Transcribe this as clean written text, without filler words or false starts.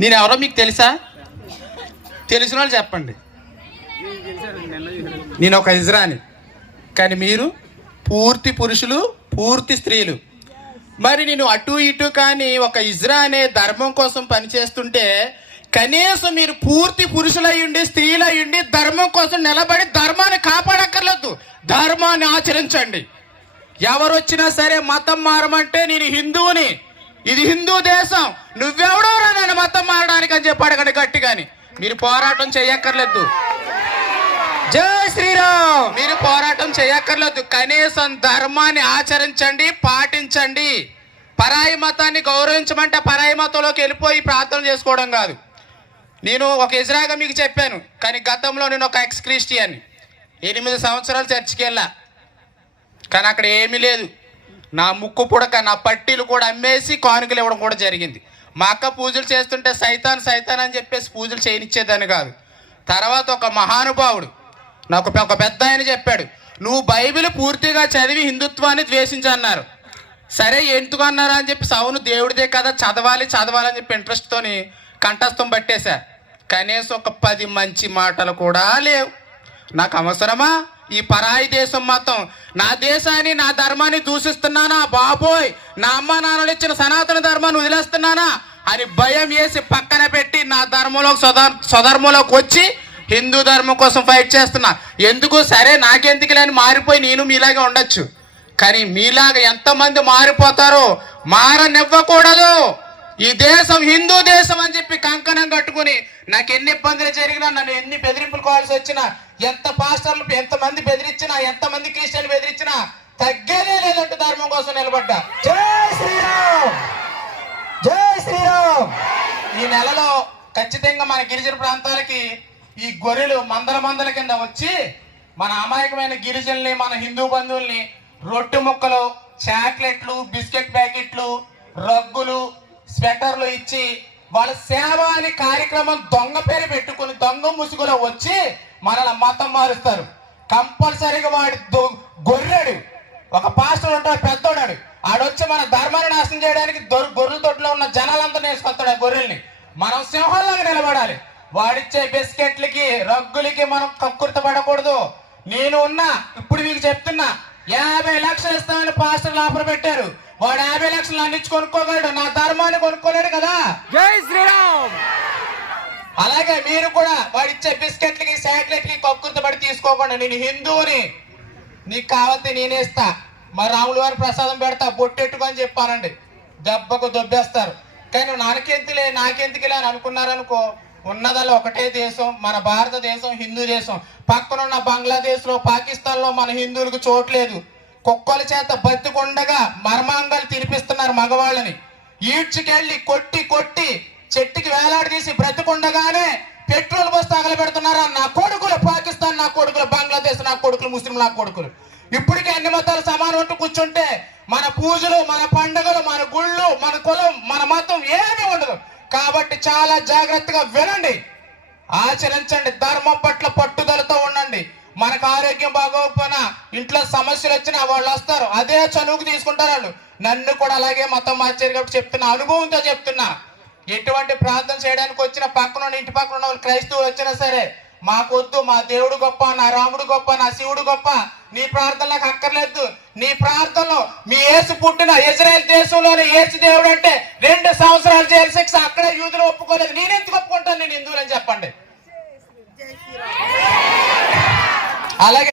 నేను ఎవరో మీకు తెలుసా? తెలిసిన వాళ్ళు చెప్పండి. నేను ఒక ఇజ్రాని, కానీ మీరు పూర్తి పురుషులు, పూర్తి స్త్రీలు. మరి నేను అటు ఇటు కానీ ఒక ఇజ్రా అనే ధర్మం కోసం పనిచేస్తుంటే కనీసం మీరు పూర్తి పురుషులయ్యుండి, స్త్రీలయ్యుండి ధర్మం కోసం నిలబడి ధర్మాన్ని కాపాడక్కర్లేదు, ధర్మాన్ని ఆచరించండి. ఎవరు వచ్చినా సరే మతం మారమంటే నేను హిందువుని, ఇది హిందూ దేశం, నువ్వెవడో నన్ను మతం మారడానికి అని చెప్పి అడగండి గట్టిగాని. మీరు పోరాటం చేయక్కర్లేదు. జై శ్రీరామ్. మీరు పోరాటం చేయక్కర్లేదు, కనీసం ధర్మాన్ని ఆచరించండి, పాటించండి. పరాయి మతాన్ని గౌరవించమంటే పరాయి మతంలోకి వెళ్ళిపోయి ప్రార్థన చేసుకోవడం కాదు. నేను ఒక ఇజ్రాగా మీకు చెప్పాను, కానీ గతంలో నేను ఒక ఎక్స్ క్రిస్టియన్, 8 సంవత్సరాలు చర్చికి వెళ్ళా, కానీ అక్కడ ఏమీ లేదు. నా ముక్కు పుడక, నా పట్టీలు కూడా అమ్మేసి కానుకలు ఇవ్వడం కూడా జరిగింది. మా అక్క పూజలు చేస్తుంటే సైతాన్ సైతాన్ అని చెప్పేసి పూజలు చేయనిచ్చేదాన్ని కాదు. తర్వాత ఒక మహానుభావుడు నాకు ఒక పెద్ద ఆయన చెప్పాడు, నువ్వు బైబిల్ పూర్తిగా చదివి హిందుత్వాన్ని ద్వేషించన్నారు. సరే ఎందుకు అన్నారా అని చెప్పి, అవును దేవుడిదే కదా, చదవాలి చదవాలని చెప్పి ఇంట్రెస్ట్తోని కంఠస్థం పట్టేశా. కనీసం ఒక 10 మంచి మాటలు కూడా లేవు. నాకు అవసరమా ఈ పరాయి దేశం మతం? నా దేశాన్ని, నా ధర్మాన్ని దూషిస్తున్నానా బాబోయ్, నా అమ్మ నాన్నలు ఇచ్చిన సనాతన ధర్మాన్ని వదిలేస్తున్నానా అని భయం వేసి పక్కన పెట్టి నా ధర్మంలోకి స్వధర్మంలోకి వచ్చి హిందూ ధర్మం కోసం ఫైట్ చేస్తున్నా. ఎందుకు? సరే నాకెందుకులే అని మారిపోయి నేను మీలాగా ఉండొచ్చు, కానీ మీలాగా ఎంతమంది మారిపోతారో మారనివ్వకూడదు. ఈ దేశం హిందూ దేశం అని చెప్పి కంకణం కట్టుకుని నాకు ఎన్ని ఇబ్బందులు జరిగినా, నన్ను ఎన్ని బెదిరింపులు కావాల్సి వచ్చినా, ఎంత పాస్టర్లు ఎంతమంది బెదిరించినా, ఎంతమంది క్రిస్టియన్లు బెదిరించినా తగ్గేదే లేదంటూ ధర్మం కోసం నిలబడ్డా. జై శ్రీరామ్, జై శ్రీరామ్. ఈ నెలలో ఖచ్చితంగా మన గిరిజన ప్రాంతాలకి ఈ గొర్రెలు మందల కింద వచ్చి మన అమాయకమైన గిరిజనుల్ని, మన హిందూ బంధువుల్ని రొట్టె ముక్కలు, చాక్లెట్లు, బిస్కెట్ ప్యాకెట్లు, రగ్గులు, స్వెటర్లు ఇచ్చి వాళ్ళ సేవ అనే కార్యక్రమం దొంగ పేరు పెట్టుకుని దొంగ ముసుగులో వచ్చి మనల్ని మతం మారుస్తారు. కంపల్సరీగా వాడి గొర్రెడు ఒక పాస్టర్ ఉంటాడు, పెద్దోడాడు, ఆడొచ్చి మన ధర్మాన్ని నాశనం చేయడానికి గొర్రెల తొట్టులో ఉన్న జనాలంతా వేసుకొస్తాడు. ఆ గొర్రెల్ని మనం సింహంలాగా నిలబడాలి. వాడిచ్చే బిస్కెట్లకి, రగ్గులకి మనం కక్కుర్తపడకూడదు. నేను ఉన్నా, ఇప్పుడు మీకు చెప్తున్నా, 50 లక్షలు ఇస్తామని పాస్టర్లు ఆఫర్ పెట్టారు. వాడు 50 లక్షలు అన్నిచ్చి కొనుక్కోగలడు, నా ధర్మాన్ని కొనుక్కోలేడు కదా. జై శ్రీరామ్. అలాగే మీరు కూడా వాడిచ్చే బిస్కెట్లకి, చాక్లెట్లకి కక్కుర్తపడి తీసుకోకుండా, నేను హిందువుని, నీకు కావాల్సి నేనే ఇస్తా, మరి రాముల వారి ప్రసాదం పెడతా, బొట్టెట్టుకు అని చెప్పానండి, దెబ్బకు దొబ్బేస్తారు. కానీ నాకెందుకులే అని అనుకున్నారనుకో, ఉన్నదల్లా ఒకటే దేశం, మన భారతదేశం హిందూ దేశం. పక్కనున్న బంగ్లాదేశ్లో, పాకిస్తాన్లో మన హిందువులకు చోట్లేదు. కుక్కల చేత బతికుండగా మర్మాంగాలు తినిపిస్తున్నారు మగవాళ్ళని. ఈడ్చుకెళ్ళి కొట్టి కొట్టి చెట్టుకి వేలాడదీసి బ్రతికుండగానే పెట్రోల్ పోసి తగలబెడుతున్నారు. నా కొడుకులు పాకిస్తాన్, నా కొడుకులు బంగ్లాదేశ్, నా కొడుకులు ముస్లిం, నా కొడుకులు. ఇప్పటికే అన్ని మతాలు సమానం అంటూ కూర్చుంటే మన పూజలు, మన పండుగలు, మన గుళ్ళు, మన కులం, మన మతం ఏమీ ఉండదు. కాబట్టి చాలా జాగ్రత్తగా వినండి, ఆచరించండి, ధర్మం పట్ల పట్టుదలతో ఉండండి. మనకు ఆరోగ్యం బాగోకపోయినా, ఇంట్లో సమస్యలు వచ్చినా వాళ్ళు వస్తారు, అదే చనువుకు తీసుకుంటారు వాళ్ళు. నన్ను కూడా అలాగే మతం మార్చారు కాబట్టి చెప్తున్నా, అనుభవంతో చెప్తున్నా. ఎటువంటి ప్రార్థన చేయడానికి వచ్చిన పక్కన ఇంటి పక్కన ఉన్న వాళ్ళు క్రైస్తవులు వచ్చినా సరే, మాకొద్దు, మా దేవుడు గొప్ప, నా రాముడు గొప్ప, నా శివుడు గొప్ప, నీ ప్రార్థన నాకు అక్కర్లేదు. నీ ప్రార్థనలో మీ యేసు పుట్టిన ఇజ్రాయెల్ దేశంలోని యేసు దేవుడు అంటే 2 సంవత్సరాలు జైలు శిక్ష, అక్కడే యూదులు ఒప్పుకోలేదు, నేనెందుకు ఒప్పుకుంటాను? నేను హిందువులని చెప్పండి. అలాగే